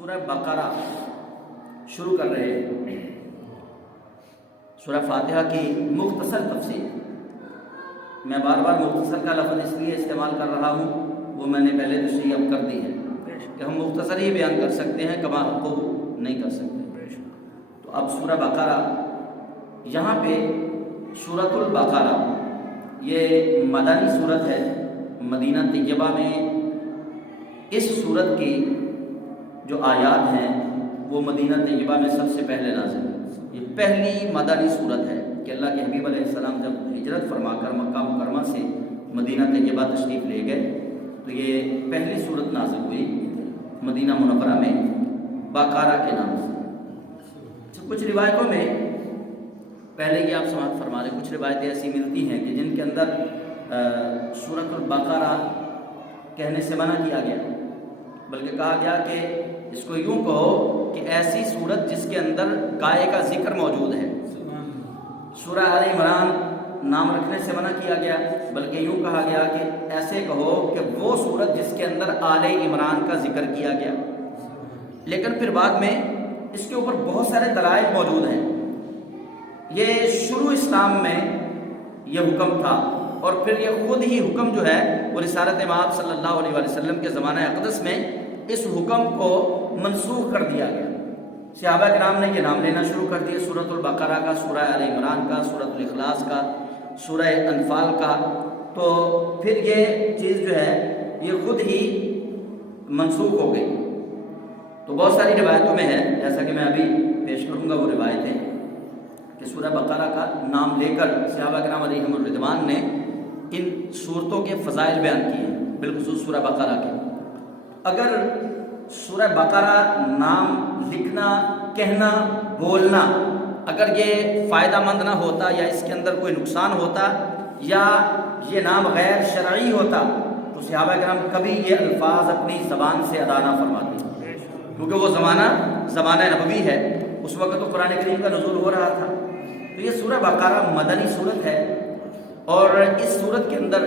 سورہ بقرہ شروع کر رہے ہیں۔ سورہ فاتحہ کی مختصر تفسیر، میں بار بار مختصر کا لفظ اس لیے استعمال کر رہا ہوں، وہ میں نے پہلے تشریح اب کر دی ہے کہ ہم مختصر ہی بیان کر سکتے ہیں، کما حقہ نہیں کر سکتے۔ تو اب سورہ بقرہ، یہاں پہ سورۃ البقرہ یہ مدنی سورت ہے، مدینہ طیبہ میں اس سورت کی جو آیات ہیں وہ مدینہ طیبہ میں سب سے پہلے نازل ہوئی۔ یہ پہلی مدنی سورت ہے کہ اللہ کے حبیب علیہ السلام جب ہجرت فرما کر مکہ مکرمہ سے مدینہ طیبہ تشریف لے گئے تو یہ پہلی سورت نازل ہوئی مدینہ منورہ میں بقرہ کے نام سے۔ کچھ روایتوں میں پہلے یہ آپ سماعت فرما رہے، کچھ روایتیں ایسی ملتی ہیں کہ جن کے اندر سورۃ البقرہ کہنے سے منع کیا گیا، بلکہ کہا گیا کہ اس کو یوں کہو کہ ایسی سورت جس کے اندر گائے کا ذکر موجود ہے۔ سورہ آل عمران نام رکھنے سے منع کیا گیا، بلکہ یوں کہا گیا کہ ایسے کہو کہ وہ سورت جس کے اندر آل عمران کا ذکر کیا گیا۔ لیکن پھر بعد میں اس کے اوپر بہت سارے دلائل موجود ہیں۔ یہ شروع اسلام میں یہ حکم تھا، اور پھر یہ خود ہی حکم جو ہے وہ رسالت مآب صلی اللہ علیہ وآلہ وسلم کے زمانہ اقدس میں اس حکم کو منسوخ کر دیا گیا۔ صحابہ کرام نے یہ نام لینا شروع کر دیے، سورۃ البقرہ کا، سورہ آل عمران کا، سورۃ الاخلاص کا، سورہ انفال کا، تو پھر یہ چیز جو ہے یہ خود ہی منسوخ ہو گئی۔ تو بہت ساری روایتوں میں ہے، جیسا کہ میں ابھی پیش کروں گا وہ روایتیں، کہ سورہ بقرہ کا نام لے کر صحابہ کرام علیہم الرضوان نے ان صورتوں کے فضائل بیان کیے ہیں، بالخصوص سورہ بقرہ کے۔ اگر سورہ بقرہ نام لکھنا، کہنا، بولنا اگر یہ فائدہ مند نہ ہوتا، یا اس کے اندر کوئی نقصان ہوتا، یا یہ نام غیر شرعی ہوتا، تو صحابہ کرام کبھی یہ الفاظ اپنی زبان سے ادا نہ فرماتے، کیونکہ وہ زمانہ نبوی ہے، اس وقت تو قرآن کریم کا نزول ہو رہا تھا۔ تو یہ سورہ بقرہ مدنی سورت ہے، اور اس سورت کے اندر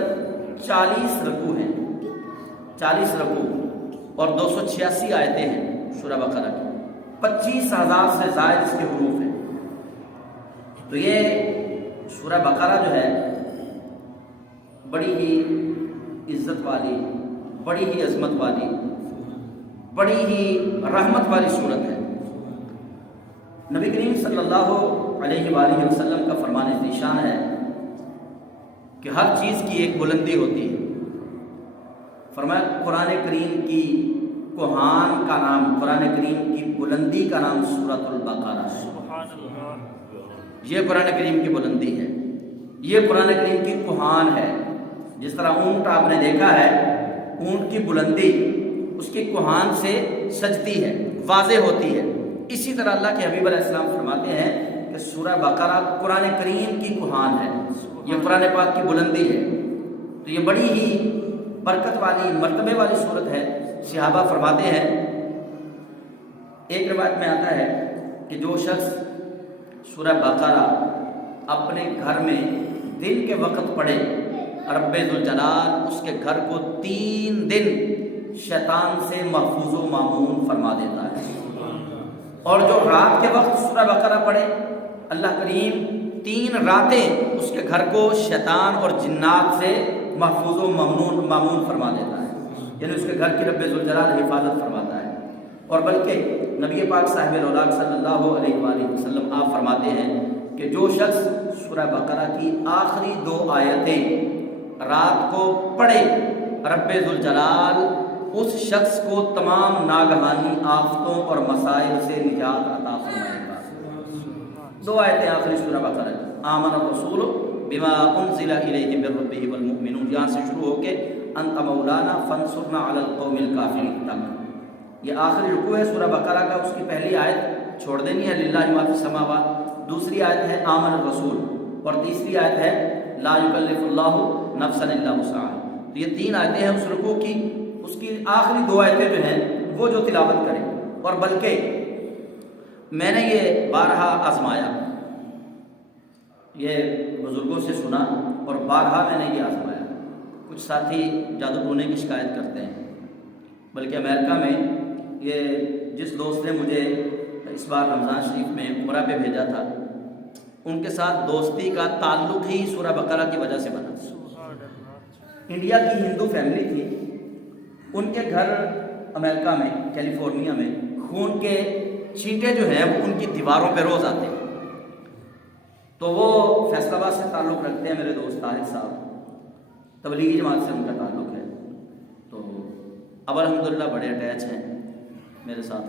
40 رکوع ہیں، 40 رکوع اور 286 آیتیں ہیں سورہ بقرہ کی، 25,000 سے زائد اس کے حروف ہیں۔ تو یہ سورہ بقرہ جو ہے بڑی ہی عزت والی، بڑی ہی عظمت والی، بڑی ہی رحمت والی سورت ہے۔ نبی کریم صلی اللہ علیہ وآلہ وسلم کا فرمان ذیشان ہے کہ ہر چیز کی ایک بلندی ہوتی ہے۔ فرمایا قرآن کریم کی کوہان کا نام، قرآن کریم کی بلندی کا نام سورۃ البقرہ ہے۔ یہ قرآن کریم کی بلندی ہے، یہ قرآن کریم کی کوہان ہے۔ جس طرح اونٹ آپ نے دیکھا ہے، اونٹ کی بلندی اس کی کوہان سے سجتی ہے، واضح ہوتی ہے، اسی طرح اللہ کے حبیب علیہ السلام فرماتے ہیں کہ سورہ بقرہ قرآن کریم کی کوہان ہے، یہ قرآن پاک کی بلندی ہے۔ تو یہ بڑی ہی برکت والی، مرتبے والی صورت ہے۔ صحابہ فرماتے ہیں، ایک روایت میں آتا ہے کہ جو شخص سورہ بقرہ اپنے گھر میں دن کے وقت پڑھے، رب ذوالجلال اس کے گھر کو 3 دن شیطان سے محفوظ و مامون فرما دیتا ہے، اور جو رات کے وقت سورہ بقرہ پڑھے، اللہ کریم 3 راتیں اس کے گھر کو شیطان اور جنات سے محفوظ و مامون فرما دیتا ہے، یعنی اس کے گھر کی رب ذوالجلال حفاظت فرماتا ہے۔ اور بلکہ نبی پاک صاحب الاولاق صلی اللہ علیہ وآلہ وسلم آپ فرماتے ہیں کہ جو شخص سورہ بقرہ کی آخری 2 آیتیں رات کو پڑھے، رب ذوالجلال اس شخص کو تمام ناگہانی آفتوں اور مسائل سے نجات عطا فرمائے گا۔ 2 آیتیں آخری سورہ بقرہ کی، آمن الرسول بما انزل الیہ من ربہ والمؤمنون، یہاں سے شروع ہو کے انت مولانا فانصرنا علی القوم الکافرین تک۔ یہ آخری رکوع ہے سورہ بقرہ کا، اس کی پہلی آیت چھوڑ دینی ہے، للہ ما فی السماوات، دوسری آیت ہے آمن الرسول، اور تیسری آیت ہے لا یکلف اللہ نفسا الا وسعها۔ تو یہ 3 آیتیں ہیں اس رکوع کی، اس کی آخری 2 آیتیں جو ہیں وہ جو تلاوت کریں۔ اور بلکہ میں نے یہ بارہا آزمایا، یہ بزرگوں سے سنا اور بارہا میں نے یہ آزمایا۔ کچھ ساتھی جادو ٹونے کی شکایت کرتے ہیں، بلکہ امریکہ میں یہ جس دوست نے مجھے اس بار رمضان شریف میں عمرہ پہ بھیجا تھا، ان کے ساتھ دوستی کا تعلق ہی سورہ بقرہ کی وجہ سے بنا۔ انڈیا کی ہندو فیملی تھی، ان کے گھر امریکہ میں کیلیفورنیا میں خون کے چھینٹے جو ہیں وہ ان کی دیواروں پہ روز آتے ہیں۔ تو وہ فیصل آباد سے تعلق رکھتے ہیں، میرے دوست طاہر صاحب، تبلیغی جماعت سے ان کا تعلق ہے۔ تو اب الحمدللہ بڑے اٹیچ ہیں میرے ساتھ۔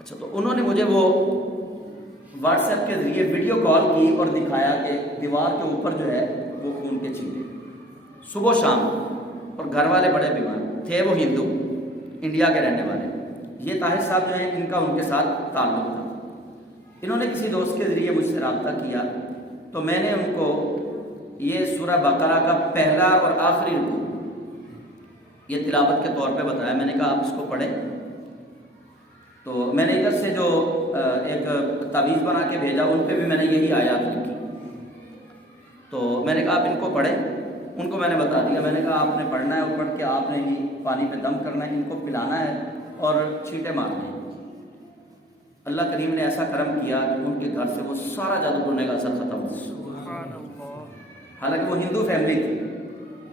اچھا، تو انہوں نے مجھے وہ واٹس ایپ کے ذریعے ویڈیو کال کی اور دکھایا کہ دیوار کے اوپر جو ہے وہ خون کے چھینٹے صبح و شام، اور گھر والے بڑے بیمار تھے، وہ ہندو انڈیا کے رہنے والے۔ یہ طاہر صاحب جو ہیں ان کا ان کے ساتھ تعلق تھا۔ انہوں نے کسی دوست کے ذریعے مجھ سے رابطہ کیا، تو میں نے ان کو یہ سورہ بقرہ کا پہلا اور آخری رکوع یہ تلاوت کے طور پہ بتایا۔ میں نے کہا آپ اس کو پڑھیں۔ تو میں نے ادھر سے جو ایک تعویذ بنا کے بھیجا، ان پہ بھی میں نے یہی آیات لکھی۔ تو میں نے کہا آپ ان کو پڑھیں۔ ان کو میں نے بتا دیا، میں نے کہا آپ نے پڑھنا ہے، اور پڑھ کے آپ نے ہی پانی پہ دم کرنا ہے، ان کو پلانا ہے اور چھینٹے مارنے ہیں۔ اللہ کریم نے ایسا کرم کیا کہ ان کے گھر سے وہ سارا جادو ٹونے کا اثر ختم ہو۔ حالانکہ وہ ہندو فیملی تھی۔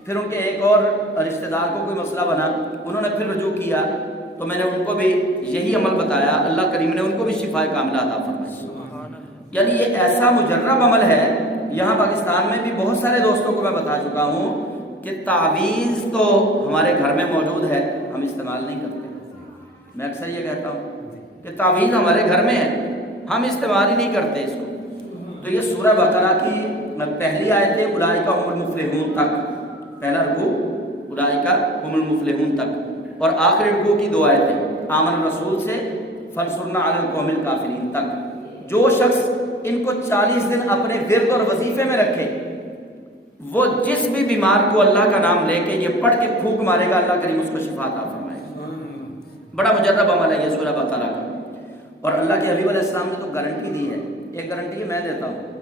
پھر ان کے ایک اور رشتہ دار کو کوئی مسئلہ بنا، انہوں نے پھر رجوع کیا، تو میں نے ان کو بھی یہی عمل بتایا، اللہ کریم نے ان کو بھی شفاء کاملہ عطا فرمائی۔ یعنی یہ ایسا مجرب عمل ہے، یہاں پاکستان میں بھی بہت سارے دوستوں کو میں بتا چکا ہوں کہ تعویذ تو ہمارے گھر میں موجود ہے، ہم استعمال نہیں کرتے۔ میں اکثر یہ کہتا ہوں کہ تعویذ ہمارے گھر میں ہے، ہم استعمال ہی نہیں کرتے اس کو۔ تو یہ سورہ بقرہ کی پہلی آیت ہے اولئک هم المفلحون تک، پہلا رکوع اولئک هم المفلحون تک، اور آخری رکوع کی 2 آیتیں آمن الرسول سے فانصرنا علی القوم الکافرین تک۔ جو شخص ان کو 40 دن اپنے ورد اور وظیفے میں رکھے، وہ جس بھی بیمار کو اللہ کا نام لے کے یہ پڑھ کے پھونک مارے گا، اللہ کریم اس کو شفا عطا فرمائے گا۔ بڑا مجرب عمل ہے یہ سورہ بقرہ کا، اور اللہ کے حبیب علیہ السلام نے تو گارنٹی دی ہے۔ ایک گارنٹی میں دیتا ہوں،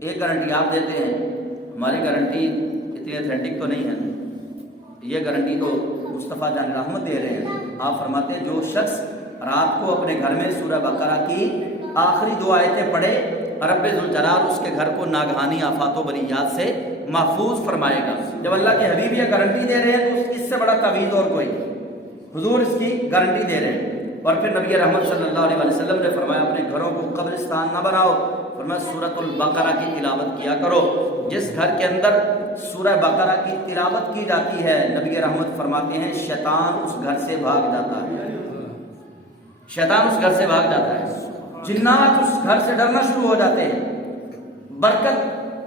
ایک گارنٹی آپ دیتے ہیں، ہماری گارنٹی اتنی اتھینٹک تو نہیں ہے، یہ گارنٹی تو مصطفیٰ جان رحمت دے رہے ہیں۔ آپ فرماتے ہیں جو شخص رات کو اپنے گھر میں سورہ بقرہ کی آخری 2 آیتیں پڑھے، رب ذوالجلال اس کے گھر کو ناگہانی آفات و بلیات سے محفوظ فرمائے گا۔ جب اللہ کے حبیب یہ گارنٹی دے رہے ہیں تو اس سے بڑا تعویذ اور کوئی نہیں، حضور اس کی گارنٹی دے رہے ہیں۔ اور پھر نبی رحمت صلی اللہ علیہ وسلم نے فرمایا اپنے گھروں کو قبرستان نہ بناؤ، فرمایا سورۃ البقرہ کی تلاوت کیا کرو۔ جس گھر کے اندر سورہ بقرہ کی تلاوت کی جاتی ہے، نبی رحمت فرماتے ہیں شیطان اس گھر سے بھاگ جاتا ہے، شیطان اس گھر سے بھاگ جاتا ہے، جنات اس گھر سے ڈرنا شروع ہو جاتے ہیں، برکت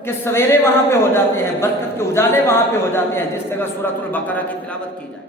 کے سویرے وہاں پہ ہو جاتے ہیں، برکت کے اجالے وہاں پہ ہو جاتے ہیں، جس جگہ سورۃ البقرہ کی تلاوت کی جائے۔